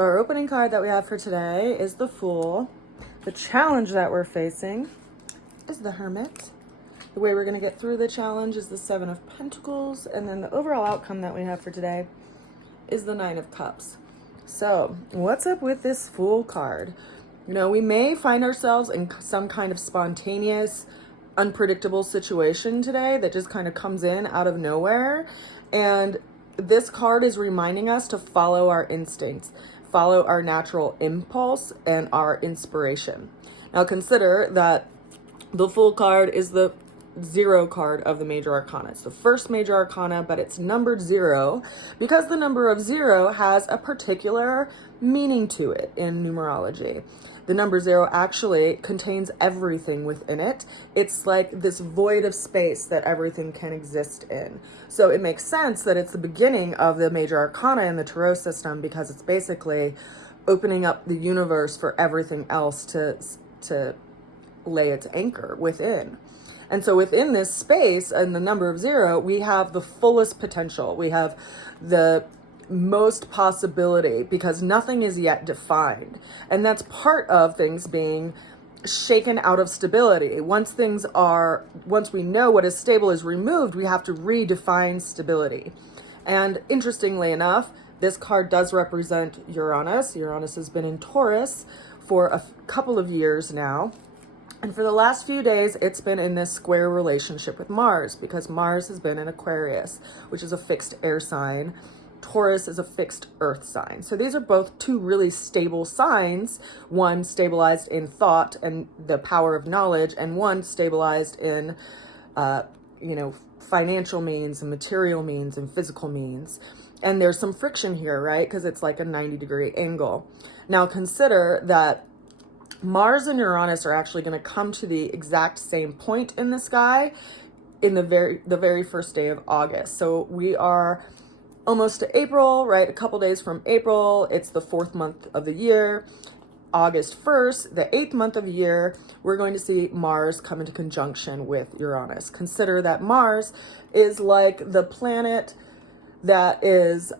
our opening card that we have for today is the Fool. The challenge that we're facing is the Hermit. The way we're going to get through the challenge is the Seven of Pentacles. And then the overall outcome that we have for today is the Nine of Cups. So what's up with this Fool card? You know, we may find ourselves in some kind of spontaneous, unpredictable situation today that just kind of comes in out of nowhere. And this card is reminding us to follow our instincts, follow our natural impulse and our inspiration. Now consider that the Fool card is the 0 card of the major arcana. It's the first major arcana, but it's numbered 0 because the number of 0 has a particular meaning to it in numerology. The number 0 actually contains everything within it. It's like this void of space that everything can exist in. So it makes sense that it's the beginning of the major arcana in the tarot system because it's basically opening up the universe for everything else to lay its anchor within. And so within this space and the number of 0, we have the fullest potential. We have the most possibility because nothing is yet defined. And that's part of things being shaken out of stability. Once we know what is stable is removed, we have to redefine stability. And interestingly enough, this card does represent Uranus. Uranus has been in Taurus for a couple of years now. And for the last few days, it's been in this square relationship with Mars because Mars has been in Aquarius, which is a fixed air sign. Taurus is a fixed earth sign. So these are both two really stable signs, one stabilized in thought and the power of knowledge, and one stabilized in, financial means and material means and physical means. And there's some friction here, right? Because it's like a 90-degree angle. Now consider that Mars and Uranus are actually going to come to the exact same point in the sky in the very first day of August. So we are almost to April, right? A couple days from April. It's the 4th month of the year. August 1st, the 8th month of the year, we're going to see Mars come into conjunction with Uranus. Consider that Mars is like the planet that is,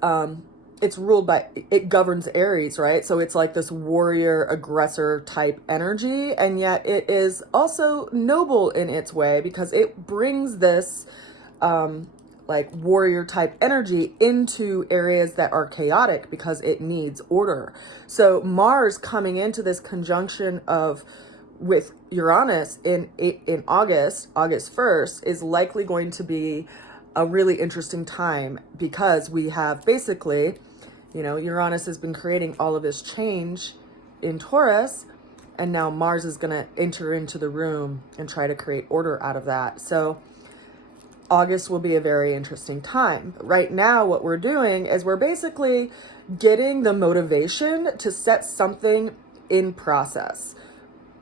it governs Aries, right? So it's like this warrior, aggressor type energy. And yet it is also noble in its way because it brings this, warrior type energy into areas that are chaotic because it needs order. So Mars coming into this conjunction with Uranus in August 1st is likely going to be a really interesting time because we have basically, Uranus has been creating all of this change in Taurus, and now Mars is going to enter into the room and try to create order out of that. So August will be a very interesting time. But right now, what we're doing is we're basically getting the motivation to set something in process.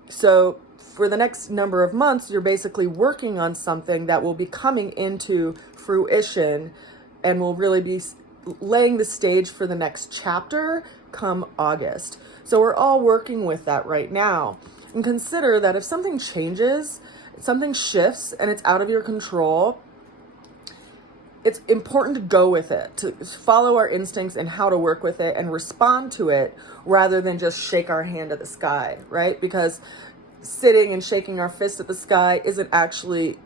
So for the next number of months, you're basically working on something that will be coming into fruition and will really be laying the stage for the next chapter come August. So we're all working with that right now. And consider that if something changes, something shifts, and it's out of your control, it's important to go with it, to follow our instincts and how to work with it and respond to it rather than just shake our hand at the sky, right? Because sitting and shaking our fist at the sky isn't actually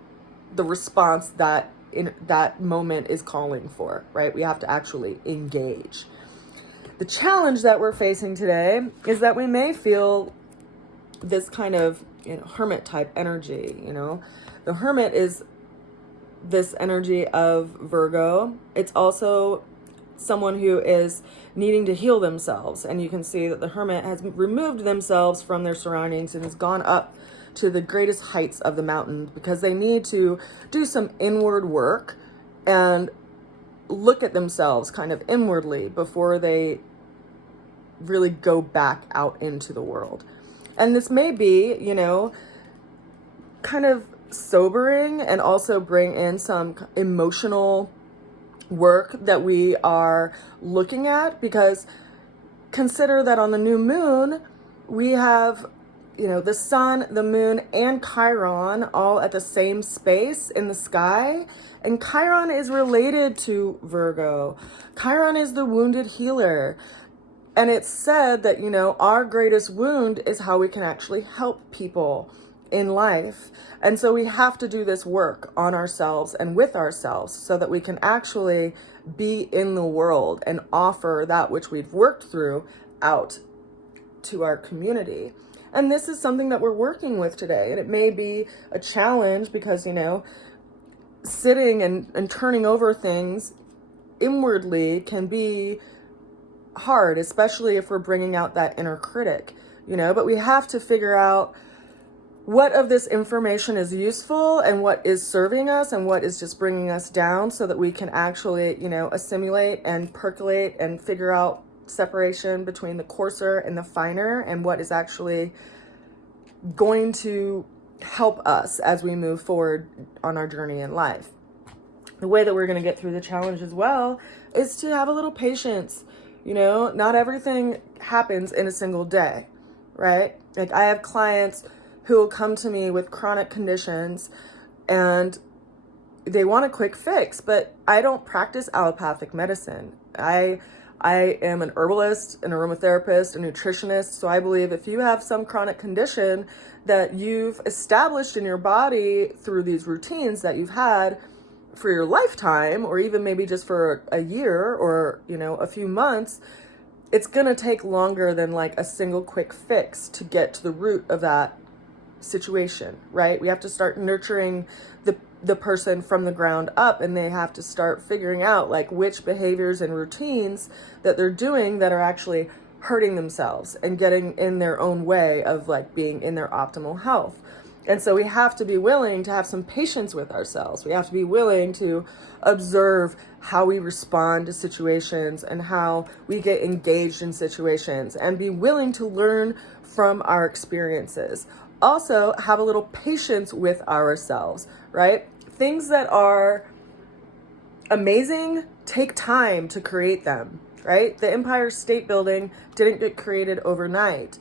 the response that in that moment is calling for, right? We have to actually engage. The challenge that we're facing today is that we may feel this kind of, hermit type energy, The Hermit is this energy of Virgo. It's also someone who is needing to heal themselves. And you can see that the Hermit has removed themselves from their surroundings and has gone up to the greatest heights of the mountain because they need to do some inward work and look at themselves kind of inwardly before they really go back out into the world. And this may be, kind of sobering and also bring in some emotional work that we are looking at because consider that on the new moon, we have the sun, the moon, and Chiron all at the same space in the sky. And Chiron is related to Virgo. Chiron is the wounded healer. And it's said that, our greatest wound is how we can actually help people in life. And so we have to do this work on ourselves and with ourselves so that we can actually be in the world and offer that which we've worked through out to our community. And this is something that we're working with today. And it may be a challenge because, sitting and turning over things inwardly can be hard, especially if we're bringing out that inner critic, but we have to figure out what of this information is useful and what is serving us and what is just bringing us down so that we can actually, assimilate and percolate and figure out separation between the coarser and the finer and what is actually going to help us as we move forward on our journey in life. The way that we're going to get through the challenge as well is to have a little patience. Not everything happens in a single day, right? Like I have clients who will come to me with chronic conditions and they want a quick fix, but I don't practice allopathic medicine. I am an herbalist, an aromatherapist, a nutritionist. So I believe if you have some chronic condition that you've established in your body through these routines that you've had for your lifetime, or even maybe just for a year or, a few months, it's going to take longer than like a single quick fix to get to the root of that situation, right? We have to start nurturing the person from the ground up, and they have to start figuring out like which behaviors and routines that they're doing that are actually hurting themselves and getting in their own way of like being in their optimal health. And so we have to be willing to have some patience with ourselves. We have to be willing to observe how we respond to situations and how we get engaged in situations and be willing to learn from our experiences. Also, have a little patience with ourselves, right? Things that are amazing take time to create them, right? The Empire State Building didn't get created overnight.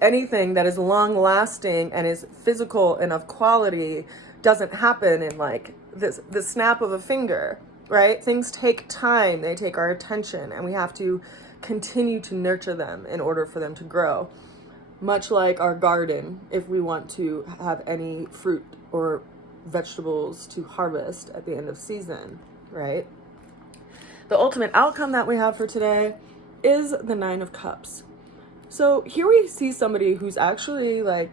Anything that is long lasting and is physical and of quality doesn't happen in like the snap of a finger, right? Things take time, they take our attention, and we have to continue to nurture them in order for them to grow. Much like our garden, if we want to have any fruit or vegetables to harvest at the end of season, right? The ultimate outcome that we have for today is the Nine of Cups. So here we see somebody who's actually like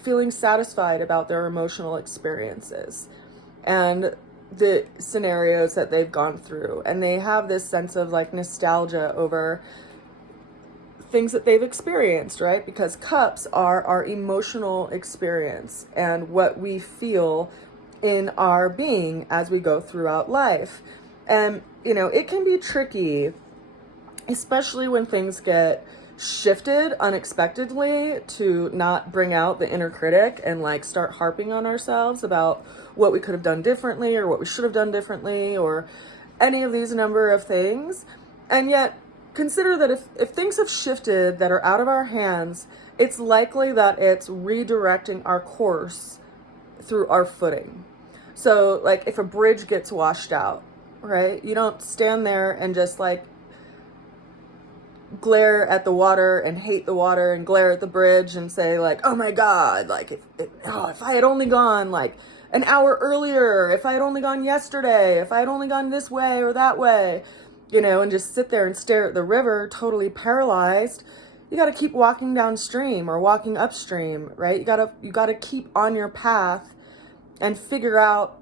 feeling satisfied about their emotional experiences and the scenarios that they've gone through. And they have this sense of like nostalgia over things that they've experienced, right? Because cups are our emotional experience and what we feel in our being as we go throughout life. And, it can be tricky, especially when things get shifted unexpectedly, to not bring out the inner critic and like start harping on ourselves about what we could have done differently or what we should have done differently or any of these number of things. And yet consider that if things have shifted that are out of our hands, it's likely that it's redirecting our course through our footing. So like if a bridge gets washed out, right? You don't stand there and just like glare at the water and hate the water and glare at the bridge and say like, oh my God, like if I had only gone like an hour earlier, if I had only gone yesterday, if I had only gone this way or that way, and just sit there and stare at the river totally paralyzed. You got to keep walking downstream or walking upstream, right? You got to keep on your path and figure out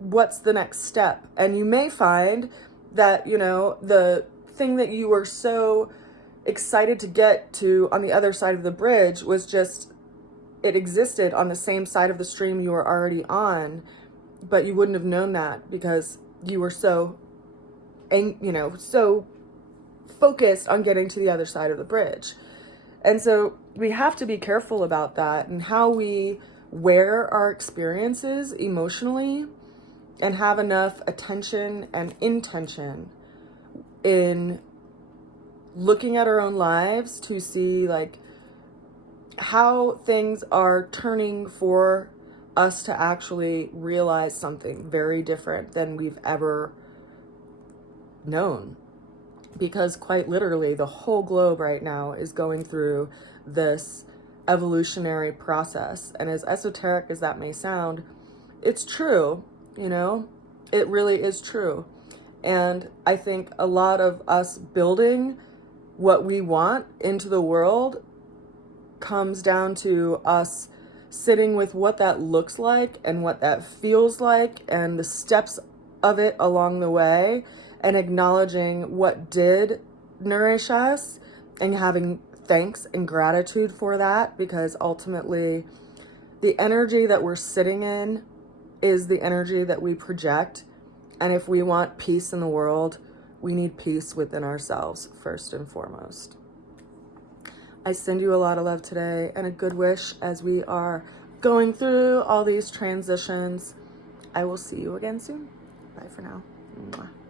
what's the next step. And you may find that, the thing that you were so excited to get to on the other side of the bridge was just, it existed on the same side of the stream you were already on, but you wouldn't have known that because you were so focused on getting to the other side of the bridge. And so we have to be careful about that and how we wear our experiences emotionally and have enough attention and intention in looking at our own lives to see like how things are turning for us to actually realize something very different than we've ever known. because quite literally the whole globe right now is going through this evolutionary process. And as esoteric as that may sound, it's true, you know, it really is true. And I think a lot of us building what we want into the world comes down to us sitting with what that looks like and what that feels like and the steps of it along the way, and acknowledging what did nourish us and having thanks and gratitude for that, because ultimately the energy that we're sitting in is the energy that we project. And if we want peace in the world, we need peace within ourselves first and foremost. I send you a lot of love today and a good wish as we are going through all these transitions. I will see you again soon. Bye for now. Mwah.